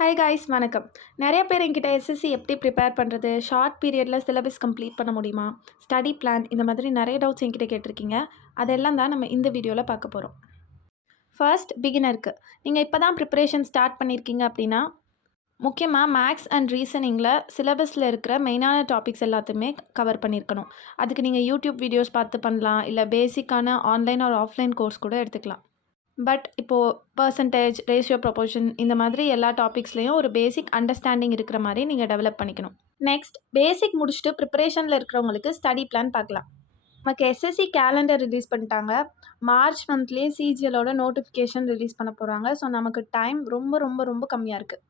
Hi guys வணக்கம். நிறைய பேர் என்கிட்ட எஸ்எஸ்சி எப்படி ப்ரிப்பேர் பண்ணுறது, ஷார்ட் பீரியடில் சிலபஸ் கம்ப்ளீட் பண்ண முடியுமா, ஸ்டடி பிளான் இந்த மாதிரி நிறைய டவுட்ஸ் என்கிட்ட கேட்டிருக்கீங்க. அதெல்லாம் தான் நம்ம இந்த வீடியோவில் பார்க்க போகிறோம். ஃபர்ஸ்ட், பிகினருக்கு நீங்கள் இப்போ தான் ப்ரிப்பரேஷன் ஸ்டார்ட் பண்ணியிருக்கீங்க அப்படின்னா முக்கியமாக மேக்ஸ் அண்ட் ரீசனிங்கில் சிலபஸில் இருக்கிற மெயினான டாபிக்ஸ் எல்லாத்தையுமே கவர் பண்ணியிருக்கணும். அதுக்கு நீங்கள் யூடியூப் வீடியோஸ் பார்த்து பண்ணலாம், இல்லை பேசிக்கான ஆன்லைன் ஆர் ஆஃப்லைன் கோர்ஸ் கூட எடுத்துக்கலாம். பட் இப்போது பர்சன்டேஜ், ரேஷியோ, ப்ரொபோர்ஷன் இந்த மாதிரி எல்லா டாபிக்ஸ்லேயும் ஒரு பேசிக் அண்டர்ஸ்டாண்டிங் இருக்கிற மாதிரி நீங்கள் டெவலப் பண்ணிக்கணும். நெக்ஸ்ட், பேசிக் முடிச்சுட்டு ப்ரிப்பரேஷனில் இருக்கிறவங்களுக்கு ஸ்டடி பிளான் பார்க்கலாம். நமக்கு எஸ்எஸ்சி கேலண்டர் ரிலீஸ் பண்ணிட்டாங்க. மார்ச் மந்த்லேயே சிஜிஎலோட நோட்டிஃபிகேஷன் ரிலீஸ் பண்ண போகிறாங்க. ஸோ நமக்கு டைம் ரொம்ப ரொம்ப ரொம்ப கம்மியாக இருக்குது.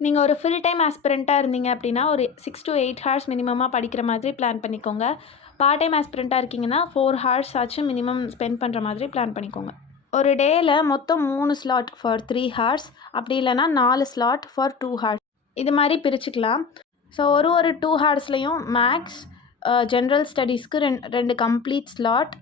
நீங்கள் ஒரு ஃபுல் டைம் ஆஸ்பிரண்ட்டாக இருந்தீங்க அப்படின்னா ஒரு 6 to 8 ஹார்ஸ் மினிமமாக படிக்கிற மாதிரி பிளான் பண்ணிக்கோங்க. பார்ட் டைம் ஆஸ்பிரண்ட்டாக இருக்கீங்கன்னா 4 ஹார்ஸ் ஆச்சும் மினிமம் ஸ்பெண்ட் பண்ணுற மாதிரி பிளான் பண்ணிக்கோங்க. ஒரு டேயில் மொத்தம் 3 ஸ்லாட் ஃபார் 3 ஹார்ஸ், அப்படி இல்லைனா 4 ஸ்லாட் ஃபார் 2 ஹார்ஸ், இது மாதிரி பிரிச்சுக்கலாம். ஸோ ஒரு 2 ஹார்ஸ்லேயும் மேக்ஸ், ஜென்ரல் ஸ்டடீஸ்க்கு ரெண்டு complete slot,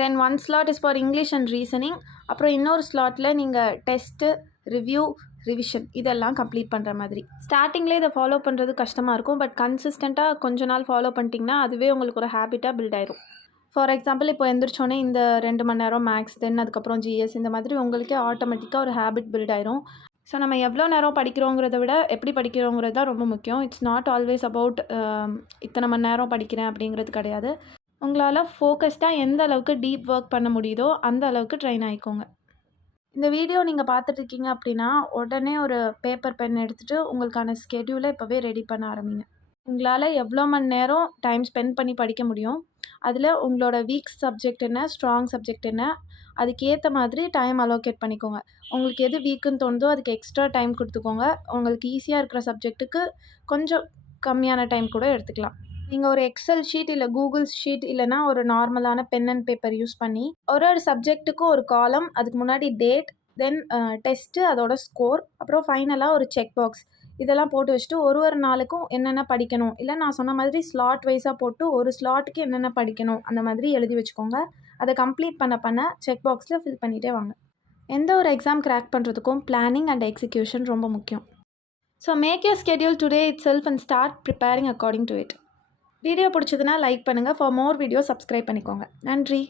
then 1 slot is for English and reasoning. அப்புறம் இன்னொரு ஸ்லாட்டில் நீங்கள் டெஸ்ட்டு, ரிவ்யூ, ரிவிஷன் இதெல்லாம் கம்ப்ளீட் பண்ணுற மாதிரி. ஸ்டார்டிங்லேயே இதை ஃபாலோ பண்ணுறது கஷ்டமாக இருக்கும். பட் கன்சிஸ்டண்ட்டாக கொஞ்ச நாள் ஃபாலோ பண்ணிட்டீங்கன்னா அதுவே உங்களுக்கு ஒரு ஹேபிட்டாக பில்ட் ஆயிரும். ஃபார் எக்ஸாம்பிள், இப்போ எந்திரிச்சோன்னே இந்த 2 மணி நேரம் மேக்ஸ், தென் அதுக்கப்புறம் ஜிஎஸ், இந்த மாதிரி உங்களுக்கே ஆட்டோமேட்டிக்காக ஒரு ஹேபிட் பில்ட் ஆயிரும். ஸோ நம்ம எவ்வளோ நேரம் படிக்கிறோங்கிறத விட எப்படி படிக்கிறோங்கிறது தான் ரொம்ப முக்கியம். இட்ஸ் நாட் ஆல்வேஸ் அபவுட் இத்தனை மணி நேரம் படிக்கிறேன் அப்படிங்கிறது கிடையாது. உங்களால் ஃபோக்கஸ்டாக எந்த அளவுக்கு டீப் ஒர்க் பண்ண முடியுதோ அந்த அளவுக்கு ட்ரெயின் ஆகிக்கோங்க. இந்த வீடியோ நீங்கள் பார்த்துட்ருக்கீங்க அப்படின்னா உடனே ஒரு பேப்பர் பென் எடுத்துகிட்டு உங்களுக்கான ஸ்கெடியூலை இப்போவே ரெடி பண்ண ஆரம்பிங்க. உங்களால் எவ்வளோ மணி நேரம் டைம் ஸ்பெண்ட் பண்ணி படிக்க முடியும், அதில் உங்களோட வீக் சப்ஜெக்ட் என்ன, ஸ்ட்ராங் சப்ஜெக்ட் என்ன, அதுக்கேற்ற மாதிரி டைம் அலோகேட் பண்ணிக்கோங்க. உங்களுக்கு எது வீக்குன்னு தோணுதோ அதுக்கு எக்ஸ்ட்ரா டைம் கொடுத்துக்கோங்க. உங்களுக்கு ஈஸியாக இருக்கிற சப்ஜெக்ட்டுக்கு கொஞ்சம் கம்மியான டைம் கூட எடுத்துக்கலாம். நீங்கள் ஒரு எக்ஸல் ஷீட் இல்லை கூகுள் ஷீட் இல்லைனா ஒரு நார்மலான பென் அண்ட் பேப்பர் யூஸ் பண்ணி ஒரு சப்ஜெக்ட்டுக்கும் ஒரு காலம், அதுக்கு முன்னாடி டேட், தென் டெஸ்ட்டு, அதோட ஸ்கோர், அப்புறம் ஃபைனலாக ஒரு செக் பாக்ஸ், இதெல்லாம் போட்டு வச்சுட்டு ஒரு நாளுக்கும் என்னென்ன படிக்கணும், இல்லை நான் சொன்ன மாதிரி ஸ்லாட் வைஸாக போட்டு ஒரு ஸ்லாட்டுக்கு என்னென்ன படிக்கணும் அந்த மாதிரி எழுதி வச்சுக்கோங்க. அதை கம்ப்ளீட் பண்ண செக் பாக்ஸில் ஃபில் பண்ணிகிட்டே வாங்க. எந்த ஒரு எக்ஸாம் கிராக் பண்ணுறதுக்கும் பிளானிங் அண்ட் எக்ஸிக்யூஷன் ரொம்ப முக்கியம். So make your schedule today itself and start preparing according to it. Video பிடிச்சதுன்னா லைக் பண்ணுங்கள். ஃபார் மோர் வீடியோ சப்ஸ்கிரைப் பண்ணிக்கோங்க. நன்றி.